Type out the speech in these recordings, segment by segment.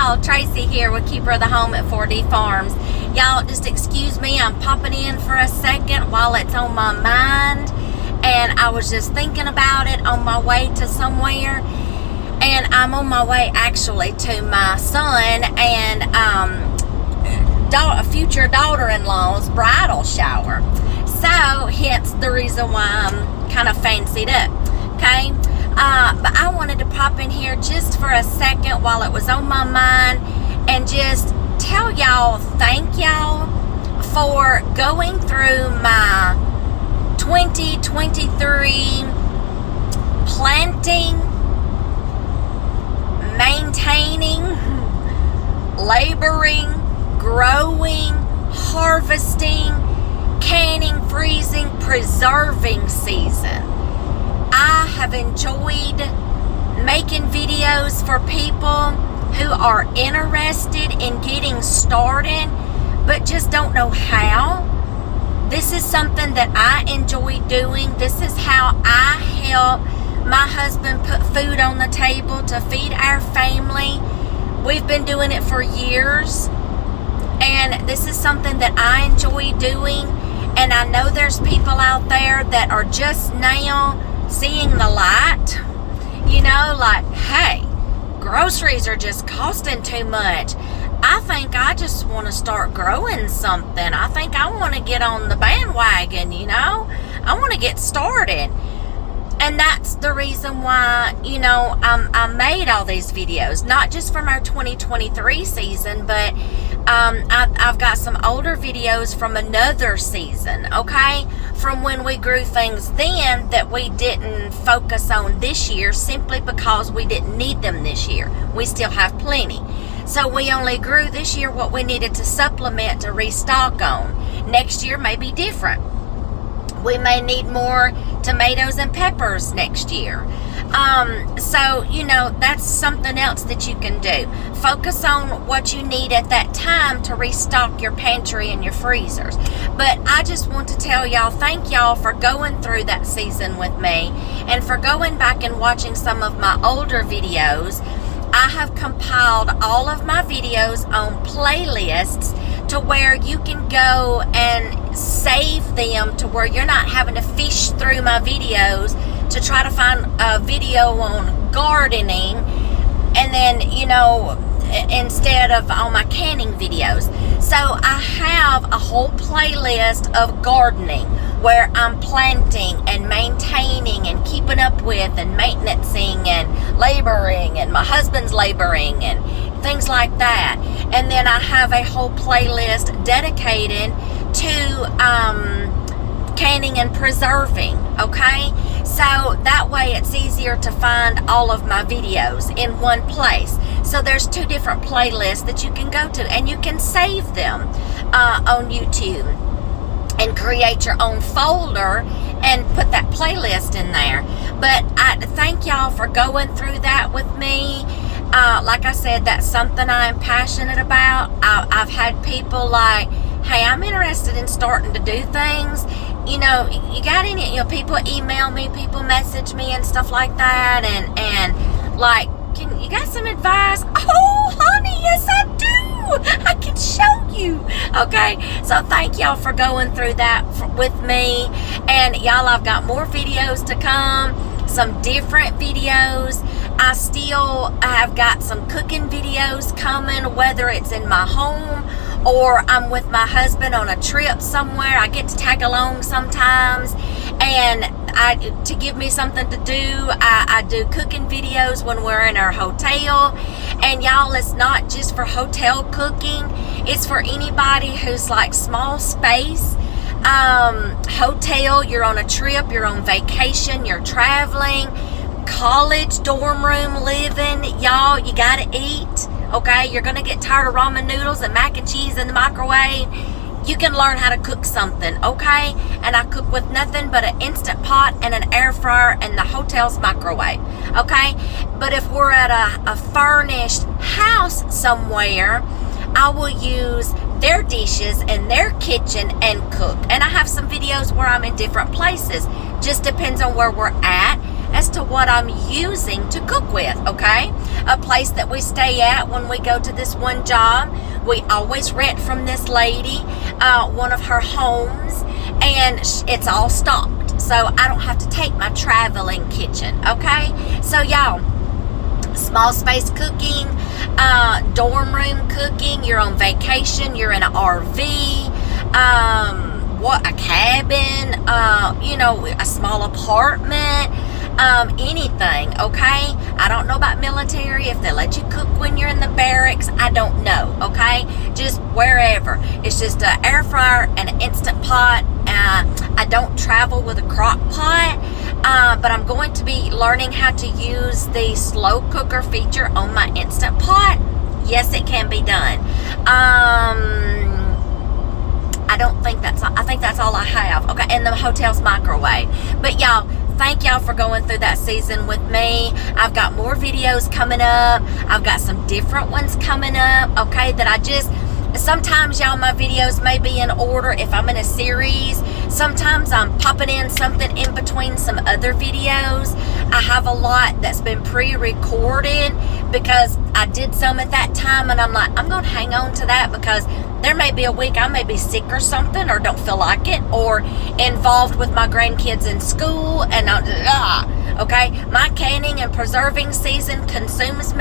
y'all, Tracy here with Keeper of the Home at 4D Farms. Y'all, just excuse me, I'm popping in for a second while it's on my mind. And I was just thinking about it on my way to somewhere. And I'm on my way actually to my son and future daughter-in-law's bridal shower. So, hence the reason why I'm kind of fancied up. Okay? But I wanted to pop in here just for a second while it was on my mind and just tell y'all, thank y'all for going through my 2023 planting, maintaining, laboring, growing, harvesting, canning, freezing, preserving season. I have enjoyed making videos for people who are interested in getting started but just don't know how. This is something that I enjoy doing. This is how I help my husband put food on the table to feed our family. We've been doing it for years, and this is something that I enjoy doing. And I know there's people out there that are just now seeing the light, you know, like, hey, groceries are just costing too much. I think I just want to start growing something. I think I want to get on the bandwagon, you know. I want to get started. And that's the reason why, you know, I made all these videos, not just from our 2023 season, but I've got some older videos from another season, okay? From when we grew things then that we didn't focus on this year simply because we didn't need them this year. We still have plenty. So we only grew this year what we needed to supplement to restock on. Next year may be different. We may need more tomatoes and peppers next year. So, you know, that's something else that you can do. Focus on what you need at that time to restock your pantry and your freezers. But I just want to tell y'all, thank y'all for going through that season with me and for going back and watching some of my older videos. I have compiled all of my videos on playlists to where you can go and save them to where you're not having to fish through my videos to try to find a video on gardening and then, you know, instead of on my canning videos. So I have a whole playlist of gardening where I'm planting and maintaining and keeping up with and maintaining and laboring, and my husband's laboring and things like that. And then I have a whole playlist dedicated to canning and preserving, okay? So that way it's easier to find all of my videos in one place. So there's two different playlists that you can go to, and you can save them on YouTube and create your own folder and put that playlist in there. But I thank y'all for going through that with me. Like I said, that's something I'm passionate about. I've had people like, hey, I'm interested in starting to do things. You know, you got any, you know, people email me, people message me and stuff like that, and like, can you got some advice? Oh, honey, yes I do. I can show you. Okay, so thank y'all for going through that with me. And y'all, I've got more videos to come, some different videos. I have got some cooking videos coming, whether it's in my home or I'm with my husband on a trip somewhere. I get to tag along sometimes, and to give me something to do, I do cooking videos when we're in our hotel. And y'all, it's not just for hotel cooking, it's for anybody who's like small space, hotel, you're on a trip, you're on vacation, you're traveling, college dorm room living. Y'all, you gotta eat, okay? You're gonna get tired of ramen noodles and mac and cheese in the microwave. You can learn how to cook something, okay? And I cook with nothing but an Instant Pot and an air fryer and the hotel's microwave, okay? But if we're at a furnished house somewhere, I will use their dishes in their kitchen and cook. And I have some videos where I'm in different places. Just depends on where we're at. as to what I'm using to cook with, okay? A place that we stay at when we go to this one job, we always rent from this lady, one of her homes, and it's all stocked. So I don't have to take my traveling kitchen, okay? So y'all, small space cooking, dorm room cooking, you're on vacation, you're in an RV, a cabin, a small apartment, anything, okay? I don't know about military, if they let you cook when you're in the barracks, I don't know, okay? Just wherever. It's just an air fryer and an Instant Pot. I don't travel with a crock pot, but I'm going to be learning how to use the slow cooker feature on my Instant Pot. Yes, it can be done. I think that's all I have, okay? And the hotel's microwave. But y'all, thank y'all for going through that season with me. I've got more videos coming up. I've got some different ones coming up, okay, sometimes y'all, my videos may be in order if I'm in a series. Sometimes I'm popping in something in between some other videos. I have a lot that's been pre-recorded because I did some at that time, and I'm like, I'm going to hang on to that because there may be a week I may be sick or something, or don't feel like it, or involved with my grandkids in school, and okay? My canning and preserving season consumes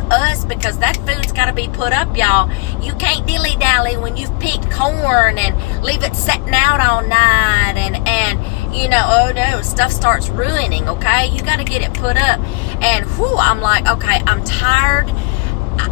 us, because that food's got to be put up, y'all. You can't dilly-dally when you've picked corn and leave it setting out all night, and oh no, stuff starts ruining, okay? You got to get it put up. And I'm like, okay, I'm tired.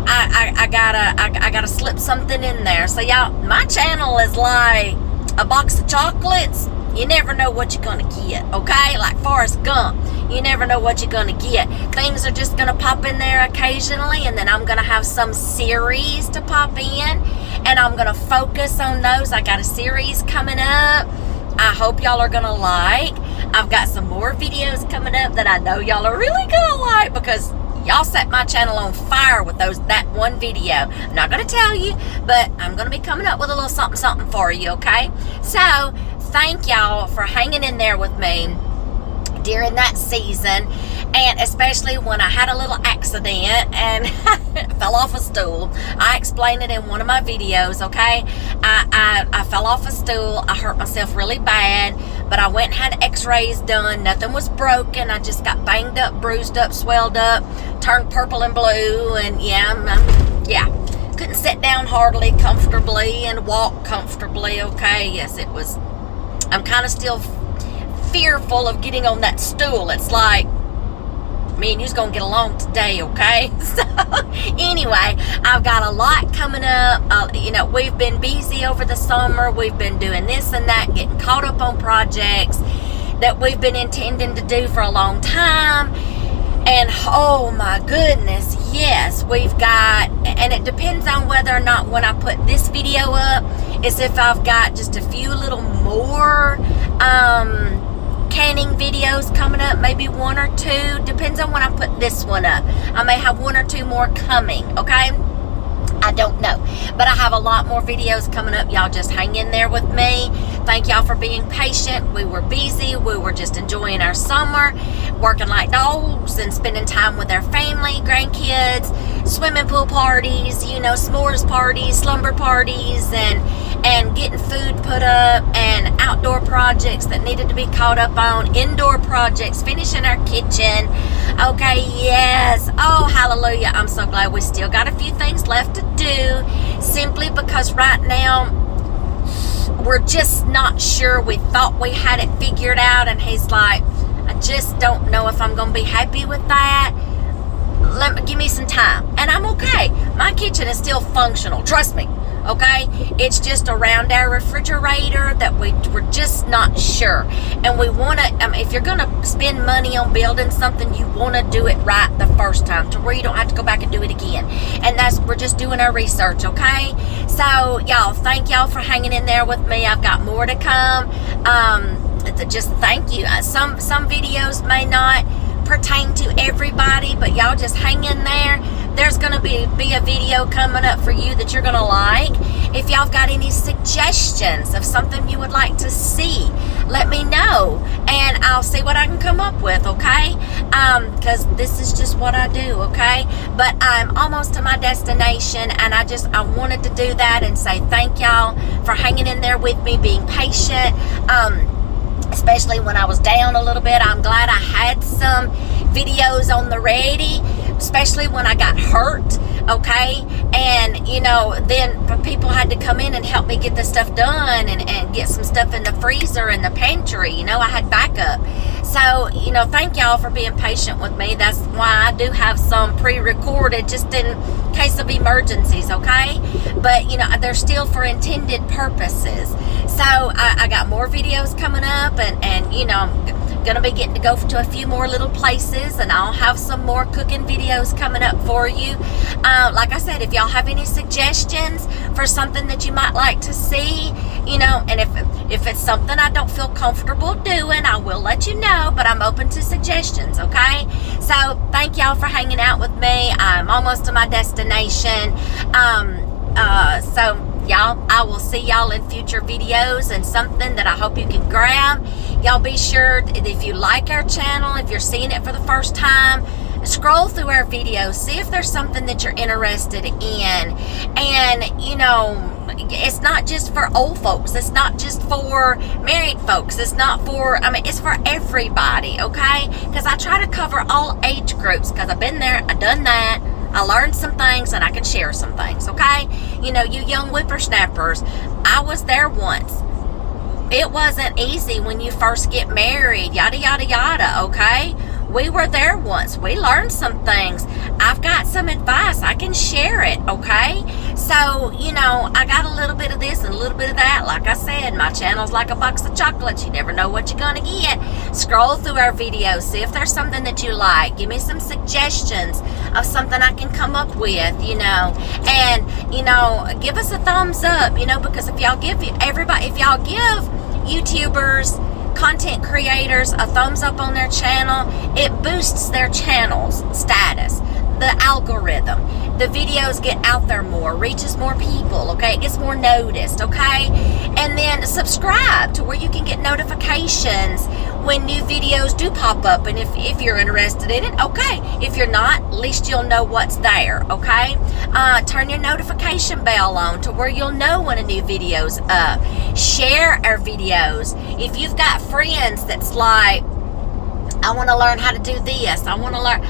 I gotta slip something in there. So y'all, my channel is like a box of chocolates. You never know what you're gonna get, okay? Like Forrest Gump, you never know what you're gonna get. Things are just gonna pop in there occasionally, and then I'm gonna have some series to pop in, and I'm gonna focus on those. I got a series coming up I hope y'all are gonna like. I've got some more videos coming up that I know y'all are really gonna like, because y'all set my channel on fire with that one video. I'm not gonna tell you, but I'm gonna be coming up with a little something for you, okay? So thank y'all for hanging in there with me during that season, and especially when I had a little accident and fell off a stool. I explained it in one of my videos, okay? I fell off a stool. I hurt myself really bad, but I went and had x-rays done. Nothing was broken. I just got banged up, bruised up, swelled up, turned purple and blue, and yeah, couldn't sit down hardly comfortably and walk comfortably, okay? Yes, it was. I'm kind of still fearful of getting on that stool. It's like, me and you's gonna get along today, okay? So anyway, I've got a lot coming up. We've been busy over the summer. We've been doing this and that, getting caught up on projects that we've been intending to do for a long time. And oh my goodness, yes, we've got, and it depends on whether or not when I put this video up, is if I've got just a few little more canning videos coming up, maybe one or two, depends on when I put this one up. I may have one or two more coming, okay? I don't know, but I have a lot more videos coming up. Y'all just hang in there with me. Thank y'all for being patient. We were busy. We were just enjoying our summer, working like dogs and spending time with our family, grandkids, swimming pool parties, s'mores parties, slumber parties, and getting food put up, and outdoor projects that needed to be caught up on, indoor projects, finishing our kitchen. Okay, yes. Oh, hallelujah. I'm so glad we still got a few things left to do, simply because right now we're just not sure. We thought we had it figured out, and he's like, I just don't know if I'm going to be happy with that. Give me some time. And I'm okay. My kitchen is still functional. Trust me. Okay, it's just around our refrigerator that we're just not sure. And we want to, if you're going to spend money on building something, you want to do it right the first time, to where you don't have to go back and do it again. And we're just doing our research, okay? So y'all, thank y'all for hanging in there with me. I've got more to come. Just thank you. Some videos may not pertain to everybody, but y'all just hang in there. There's going to be a video coming up for you that you're going to like. If y'all got any suggestions of something you would like to see, let me know, and I'll see what I can come up with, okay? Because this is just what I do, okay? But I'm almost to my destination, and I wanted to do that and say thank y'all for hanging in there with me, being patient, especially when I was down a little bit. I'm glad I had some videos on the ready, especially when I got hurt, okay? And, you know, then people had to come in and help me get the stuff done and get some stuff in the freezer and the pantry. You know, I had backup. So, you know, thank y'all for being patient with me. That's why I do have some pre-recorded just in case of emergencies, okay? But, you know, they're still for intended purposes. So I got more videos coming up, and you know, I'm gonna be getting to go to a few more little places, and I'll have some more cooking videos coming up for you. Like I said, if y'all have any suggestions for something that you might like to see, you know, and if it's something I don't feel comfortable doing, I will let you know, but I'm open to suggestions, okay? So thank y'all for hanging out with me. I'm almost to my destination. So y'all, I will see y'all in future videos, and something that I hope you can grab. Y'all be sure, if you like our channel, if you're seeing it for the first time, scroll through our videos, see if there's something that you're interested in. And, you know, it's not just for old folks. It's not just for married folks. It's not for, I mean, it's for everybody, okay? Because I try to cover all age groups, because I've been there, I've done that. I learned some things, and I can share some things, okay? You know, you young whippersnappers, I was there once. It wasn't easy when you first get married, yada, yada, yada, okay? We were there once. We learned some things. I've got some advice. I can share it, okay? So, you know, I got a little bit of this and a little bit of that. Like I said, my channel's like a box of chocolates. You never know what you're going to get. Scroll through our videos. See if there's something that you like. Give me some suggestions of something I can come up with, you know. And, you know, give us a thumbs up, you know, because if y'all give YouTubers, content creators a thumbs up on their channel, it boosts their channel's status, the algorithm. The videos get out there more, reaches more people, okay? It gets more noticed, okay? And then subscribe to where you can get notifications when new videos do pop up. And if you're interested in it, okay. If you're not, at least you'll know what's there, okay? Turn your notification bell on to where you'll know when a new video's up. Share our videos. If you've got friends that's like, I want to learn how to do this, I want to learn,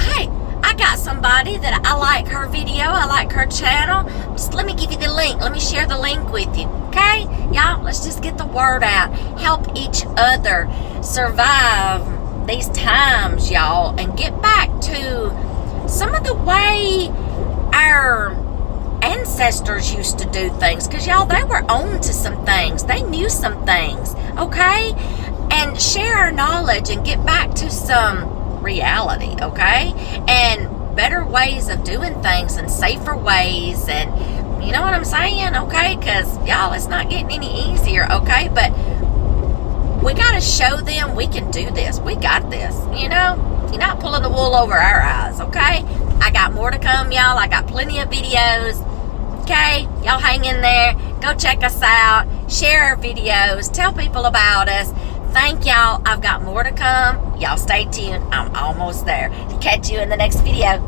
hey, I got somebody that I like her video, I like her channel. Just let me give you the link. Let me share the link with you. Okay? Y'all, let's just get the word out. Help each other survive these times, y'all, and get back to some of the way our ancestors used to do things. Because, y'all, they were on to some things. They knew some things. Okay? And share our knowledge and get back to some reality, okay? And better ways of doing things, and safer ways, and you know what I'm saying, okay? Because y'all, it's not getting any easier, okay? But we got to show them we can do this. We got this, you know? You're not pulling the wool over our eyes, okay? I got more to come, y'all. I got plenty of videos, okay? Y'all hang in there. Go check us out. Share our videos. Tell people about us. Thank y'all. I've got more to come. Y'all stay tuned. I'm almost there. Catch you in the next video.